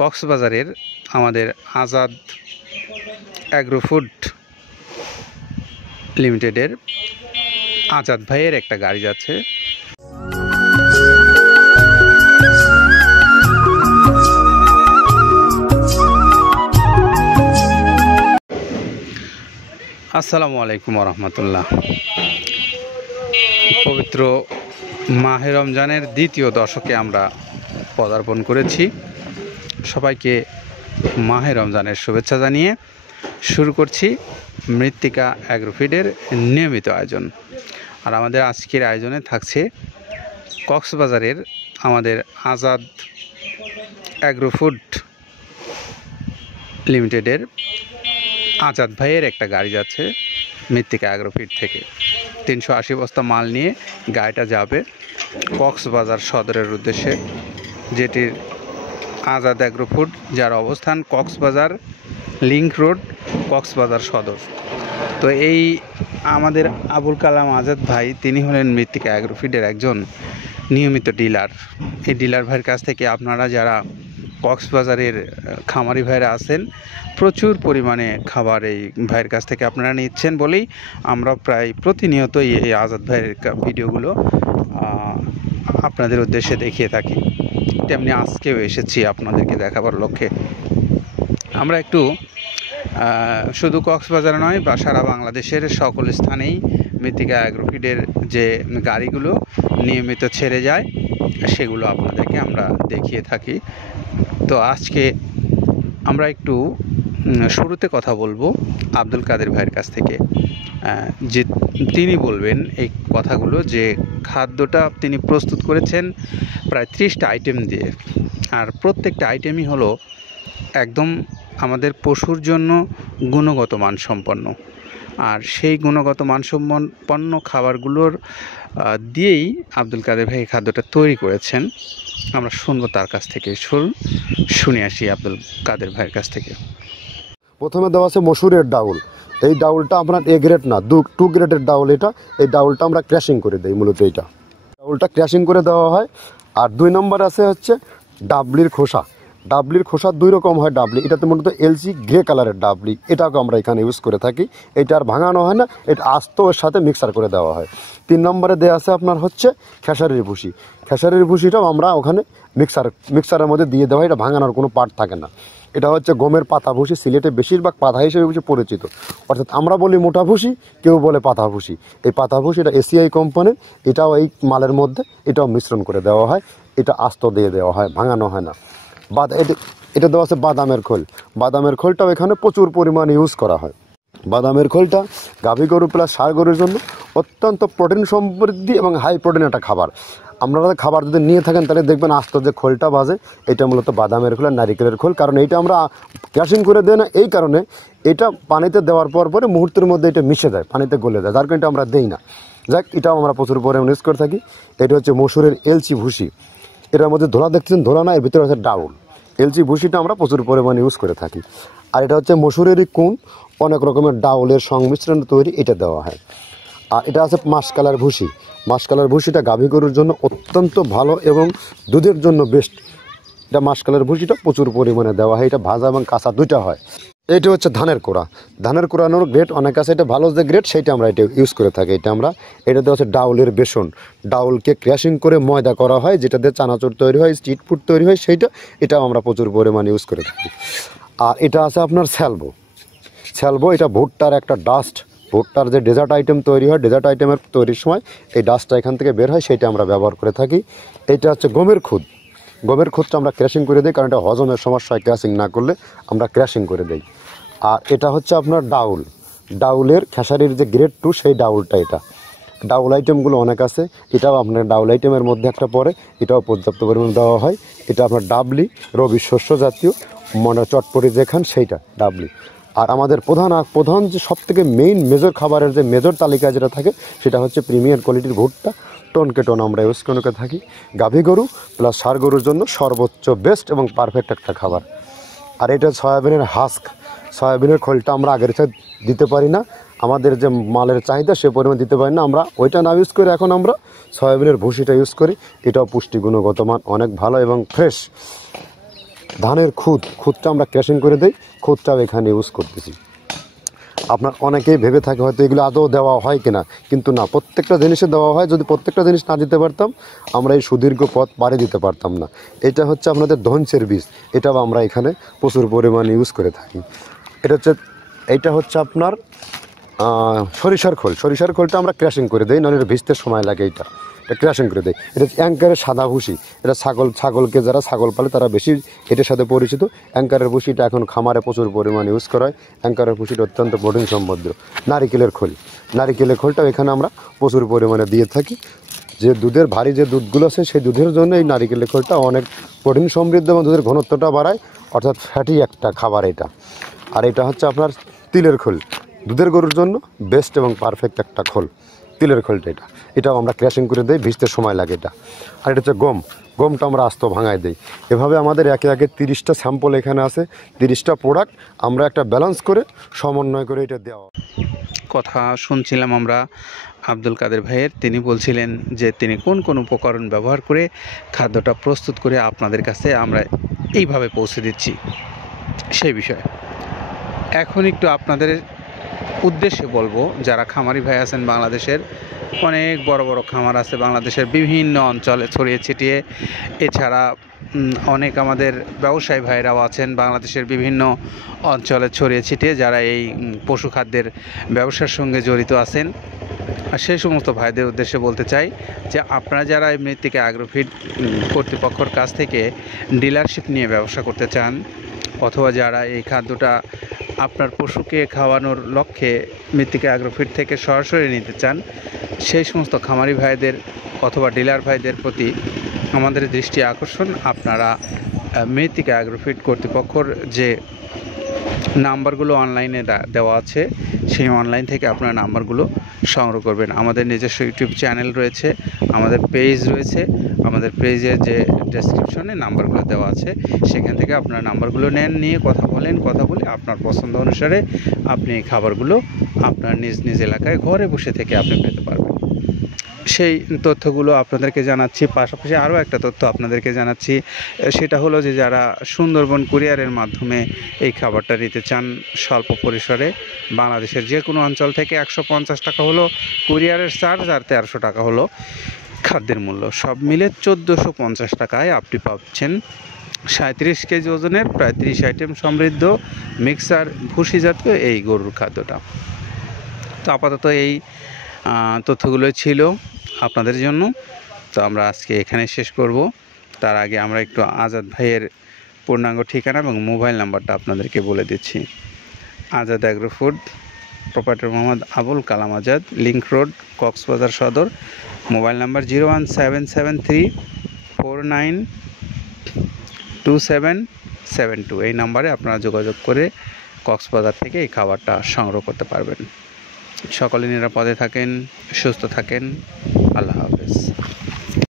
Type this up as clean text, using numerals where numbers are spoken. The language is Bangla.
কক্সবাজারের আমাদের আজাদ অ্যাগ্রো ফুড লিমিটেডের আজাদ ভাইয়ের একটা গাড়ি যাচ্ছে। আসসালামু আলাইকুম রহমতুল্লাহ। পবিত্র মাহে রমজানের দ্বিতীয় দশকে আমরা পদার্পণ করেছি। সবাইকে মাহে রমজানের শুভেচ্ছা জানিয়ে শুরু করছি মৃত্তিকা অ্যাগ্রোফিডের নিয়মিত আয়োজন। আর আমাদের আজকের আয়োজনে থাকছে কক্সবাজারের আমাদের আজাদ অ্যাগ্রো ফুড লিমিটেডের আজাদ ভাইয়ের একটা গাড়ি যাচ্ছে মৃত্তিকা অ্যাগ্রোফিড থেকে। 380 বস্তা মাল নিয়ে গাড়িটা যাবে কক্সবাজার সদরের উদ্দেশ্যে, যেটির আজাদ অ্যাগ্রো ফুড যার অবস্থান কক্সবাজার লিংক রোড, কক্সবাজার সদর। তো এই আমাদের আবুল কালাম আজাদ ভাই, তিনি হলেন মৃত্তিকা অ্যাগ্রোফিডের একজন নিয়মিত ডিলার। এই ডিলার ভাইয়ের কাছ থেকে আপনারা যারা কক্সবাজারের খামারি ভাইরা আছেন, প্রচুর পরিমাণে খাবার এই ভাইয়ের কাছ থেকে আপনারা নিচ্ছেন বলেই আমরা প্রায় প্রতিনিয়তই এই আজাদ ভাইয়ের ভিডিওগুলো আপনাদের উদ্দেশ্যে দেখিয়ে থাকি। তেমনি আজকেও এসেছি আপনাদেরকে দেখাবার লক্ষ্যে। আমরা একটু শুধু কক্সবাজার নয় বা সারা বাংলাদেশের সকল স্থানেই মৃত্তিকা অ্যাগ্রোফিডের যে গাড়িগুলো নিয়মিত ছেড়ে যায় সেগুলো আপনাদেরকে আমরা দেখিয়ে থাকি। তো আজকে আমরা একটু শুরুতে কথা বলবো আব্দুল কাদের ভাইয়ের কাছ থেকে, যে তিনি বলবেন এই কথাগুলো, যে খাদ্যটা তিনি প্রস্তুত করেছেন প্রায় 30টা আইটেম দিয়ে। আর প্রত্যেকটা আইটেমই হলো একদম আমাদের পশুর জন্য গুণগত মানসম্পন্ন। আর সেই গুণগত মানসম্পন্ন খাবারগুলোর দিয়েই আব্দুল কাদের ভাই এই খাদ্যটা তৈরি করেছেন। আমরা শুনবো তার কাছ থেকে। শুনে আসি আব্দুল কাদের ভাইয়ের কাছ থেকে। প্রথমে দেওয়া আছে মসুরের ডাউল। এই ডাউলটা আপনার এ গ্রেড না, 2 গ্রেডের ডাউল এটা। এই ডাউলটা আমরা ক্র্যাশিং করে দিই, মূলত এইটা ডাউলটা ক্র্যাশিং করে দেওয়া হয়। আর 2 নম্বর আছে হচ্ছে ডাবলির খোসা। ডাবলির খোসা 2 রকম হয় ডাবলি, এটাতে মূলত এলসি গ্রে কালারের ডাবলি, এটাকে আমরা এখানে ইউজ করে থাকি। এটা আর ভাঙানো হয় না, এটা আস্ত ওর সাথে মিক্সার করে দেওয়া হয়। 3 নম্বরে দেওয়া আছে আপনার হচ্ছে খেসারির ভুসি। খেসারির ভুসিটাও আমরা ওখানে মিক্সারের মধ্যে দিয়ে দেওয়া হয়, এটা ভাঙানোর কোনো পার্ট থাকে না। এটা হচ্ছে গমের পাতা ভুসি, সিলেটে বেশিরভাগ পাতা হিসেবে পরিচিত। অর্থাৎ আমরা বলি মোটা ভুসি, কেউ বলে পাতা ভুসি। এই পাতা ভুসি এটা এসিআই কোম্পানির, এটাও এই মালের মধ্যে এটাও মিশ্রণ করে দেওয়া হয়। এটা আস্ত দিয়ে দেওয়া হয়, ভাঙানো হয় না। এটা দেওয়া আছে বাদামের খোল। বাদামের খোলটাও এখানে প্রচুর পরিমাণে ইউজ করা হয়। বাদামের খোলটা গাভী গরু প্লাস ষাঁড় গরুর জন্য অত্যন্ত প্রোটিন সমৃদ্ধি এবং হাই প্রোটিন একটা খাবার। আপনারা খাবার যদি নিয়ে থাকেন তাহলে দেখবেন আস্ত যে খোলটা বাজে, এটা মূলত বাদামের খোল আর নারিকেলের খোল। কারণ এইটা আমরা ক্র্যাশিং করে দেয় না, এই কারণে এটা পানিতে দেওয়ার পরে মুহূর্তের মধ্যে এটা মিশে যায়, পানিতে গলে যায়, যার কারণে এটা আমরা দেই না। যাক, এটাও আমরা প্রচুর পরিমাণে ইউজ করে থাকি। এটা হচ্ছে মসুরের এলচি ভুসি। এটার মধ্যে ধোলা দেখছেন, ধোলা না, এর ভিতরে হচ্ছে ডাউল। এলচি ভুসিটা আমরা প্রচুর পরিমাণে ইউজ করে থাকি। আর এটা হচ্ছে মসুরেরই কুন, অনেক রকমের ডাউলের সংমিশ্রণ তৈরি, এটা দেওয়া হয়। আর এটা আছে মাসকালার ভুসি। মাসকালার ভুসিটা গাভী গরুর জন্য অত্যন্ত ভালো এবং দুধের জন্য বেস্ট। এটা মাসকালার ভুসিটা প্রচুর পরিমাণে দেওয়া হয়। এটা ভাজা এবং কাঁচা দুইটা হয়। এটা হচ্ছে ধানের কোড়া। ধানের কোড়ানোর গ্রেড অনেক আছে, এটা ভালো যে গ্রেড সেইটা আমরা এটা ইউজ করে থাকি। এটা দেওয়া হচ্ছে ডাউলের বেসন। ডাউলকে ক্র্যাশিং করে ময়দা করা হয়, যেটা দিয়ে চানাচুর তৈরি হয়, স্ট্রিট ফুড তৈরি হয়, এটাও আমরা প্রচুর পরিমাণে ইউজ করে থাকি। আর এটা আছে আপনার স্যালবো। এটা ভুট্টার একটা ডাস্ট। ভুট্টার যে ডেজার্ট আইটেম তৈরি হয়, ডেজার্ট আইটেমের তৈরির সময় এই ডাস্টটা এখান থেকে বের হয়, সেইটা আমরা ব্যবহার করে থাকি। এটা হচ্ছে গমের খুদ। গমের খুদটা আমরা ক্র্যাশিং করে দিই, কারণ এটা হজমের সমস্যা হয়, ক্র্যাশিং না করলে আমরা ক্র্যাশিং করে দিই। আর এটা হচ্ছে আপনার ডাউলের খেসারির যে গ্রেড 2, সেই ডাউলটা। এটা ডাউল আইটেমগুলো অনেক আছে, এটাও আপনার ডাউল আইটেমের মধ্যে একটা পড়ে, এটাও পর্যাপ্ত পরিমাণে দেওয়া হয়। এটা আপনার ডাবলি, রবি শস্য জাতীয় চটপটি যেখান সেইটা ডাবলি। আর আমাদের প্রধান যে সবথেকে মেজর খাবারের যে মেজর তালিকা যেটা থাকে, সেটা হচ্ছে প্রিমিয়ার কোয়ালিটির ভুট্টা। টনকে টন আমরা ইউজ করে থাকি। গাভী গরু প্লাস ষাঁড় গরুর জন্য সর্বোচ্চ বেস্ট এবং পারফেক্ট একটা খাবার। আর এটা সয়াবিনের হাস্ক। সয়াবিনের খোলটা আমরা আগের সাথে দিতে পারি না, আমাদের যে মালের চাহিদা সে পরিমাণ দিতে পারি না, আমরা ওইটা না ইউজ করে এখন আমরা সয়াবিনের ভুসিটা ইউজ করি। এটাও পুষ্টি গুণগত মান অনেক ভালো এবং ফ্রেশ। ধানের খুদটা আমরা ক্র্যাশিং করে দিই, খুদটাও এখানে ইউজ করতেছি। আপনার অনেকেই ভেবে থাকে হয়তো এগুলো আদৌ দেওয়া হয় কিনা, কিন্তু না, প্রত্যেকটা জিনিসে দেওয়া হয়। যদি প্রত্যেকটা জিনিস না দিতে পারতাম আমরা এই সুদীর্ঘ পথ পাড়ি দিতে পারতাম না। এটা হচ্ছে আপনাদের ধনসের বীজ, এটাও আমরা এখানে প্রচুর পরিমাণে ইউজ করে থাকি। এইটা হচ্ছে আপনার সরিষার খোলটা আমরা ক্র্যাশিং করে দিই, নাহলে এটা ভিজতে সময় লাগে। এটা ক্র্যাশিং করে দেয়। এটা অ্যাঙ্কারের সাদা ভুসি, এটা ছাগলকে যারা ছাগল পালে তারা বেশি এটার সাথে পরিচিত। অ্যাঙ্কারের ভুসিটা এখন খামারে প্রচুর পরিমাণে ইউজ করা হয়। অ্যাঙ্কারের ভুসিটা অত্যন্ত প্রোটিন সমৃদ্ধ। নারিকেলের খোলটাও এখানে আমরা প্রচুর পরিমাণে দিয়ে থাকি। যে দুধের ভারী যে দুধগুলো আছে সেই দুধের জন্য এই নারিকেলের খোলটা অনেক প্রোটিন সমৃদ্ধ এবং দুধের ঘনত্বটা বাড়ায়, অর্থাৎ ফ্যাটি একটা খাবার এটা। আর এটা হচ্ছে আপনার তিলের খোল, দুধের গরুর জন্য বেস্ট এবং পারফেক্ট একটা খোল, তিলের খোলটা। এটাও আমরা ক্র্যাশিং করে দিই, ভিজতে সময় লাগে এটা। আর এটা হচ্ছে গমটা আমরা আস্ত ভাঙায় দিই। এভাবে আমাদের একে 30টা স্যাম্পল এখানে আছে, 30টা প্রোডাক্ট আমরা একটা ব্যালেন্স করে সমন্বয় করে এটা দেওয়া। কথা শুনছিলাম আমরা আব্দুল কাদের ভাইয়ের, তিনি বলছিলেন যে তিনি কোন কোন উপকরণ ব্যবহার করে খাদ্যটা প্রস্তুত করে আপনাদের কাছে আমরা এইভাবে পৌঁছে দিচ্ছি সেই বিষয়ে। এখন একটু আপনাদের উদ্দেশ্যে বলবো, যারা খামারি ভাই আছেন, বাংলাদেশের অনেক বড় বড় খামার আছে বাংলাদেশের বিভিন্ন অঞ্চলে ছড়িয়ে ছিটিয়ে। এছাড়া অনেক আমাদের ব্যবসায়ী ভাইরাও আছেন বাংলাদেশের বিভিন্ন অঞ্চলে ছড়িয়ে ছিটিয়ে, যারা এই পশু খাদ্যের ব্যবসার সঙ্গে জড়িত আছেন। আর সেই সমস্ত ভাইদের উদ্দেশ্যে বলতে চাই যে আপনারা যারা এই মৃত্তিকা অ্যাগ্রোফিড কর্তৃপক্ষের কাছ থেকে ডিলারশিপ নিয়ে ব্যবসা করতে চান, অথবা যারা এই খাদ্যটা আপনার পশুকে খাওয়ানোর লক্ষ্যে মৃত্তিকা অ্যাগ্রোফিড থেকে সরাসরি নিতে চান, সেই সমস্ত খামারি ভাইদের অথবা ডিলার ভাইদের প্রতি আমাদের দৃষ্টি আকর্ষণ। আপনারা মৃত্তিকা অ্যাগ্রোফিড কর্তৃপক্ষর যে নাম্বারগুলো অনলাইনে দেওয়া আছে, সেই অনলাইন থেকে আপনারা নাম্বারগুলো সংগ্রহ করবেন। আমাদের নিজস্ব ইউটিউব চ্যানেল রয়েছে, আমাদের পেজ রয়েছে, আমাদের পেজের যে ডেসক্রিপশনে নাম্বারগুলো দেওয়া আছে, সেখান থেকে আপনারা নাম্বারগুলো নেন, নিয়ে কথা বলে আপনার পছন্দ অনুসারে আপনি এই খাবারগুলো আপনার নিজ এলাকায় ঘরে বসে থেকে আপনি পেতে পারবেন। সেই তথ্যগুলো আপনাদেরকে জানাচ্ছি। পাশাপাশি আরও একটা তথ্য আপনাদেরকে জানাচ্ছি, সেটা হলো যে যারা সুন্দরবন কুরিয়ারের মাধ্যমে এই খাবারটা নিতে চান স্বল্প পরিসরে, বাংলাদেশের যে কোনো অঞ্চল থেকে 150 টাকা হলো কুরিয়ারের চার্জ, আর 1300 টাকা হলো খাদ্যের মূল্য। সব মিলে 1450 টাকায় আপনি পাচ্ছেন 37 কেজি ওজনের প্রায় 30 আইটেম সমৃদ্ধ মিক্সার ভুসি জাতীয় এই গরুর খাদ্যটা। তো আপাতত এই তথ্যগুলোই ছিল আপনাদের জন্য। তো আমরা আজকে এখানে শেষ করব। তার আগে আমরা একটু আজাদ ভাইয়ের পূর্ণাঙ্গ ঠিকানা এবং মোবাইল নাম্বারটা আপনাদেরকে বলে দিচ্ছি। Azad agrofood, proprietor Mohammad Abul Kalam Azad, link road, Cox's Bazar সদর। Mobile number 01773492772। এই নাম্বারে আপনারা যোগাযোগ করে কক্সবাজার থেকে এই খাবারটা সংগ্রহ করতে পারবেন। সকলে নিরাপদে থাকেন, সুস্থ থাকেন। আল্লাহ হাফেজ।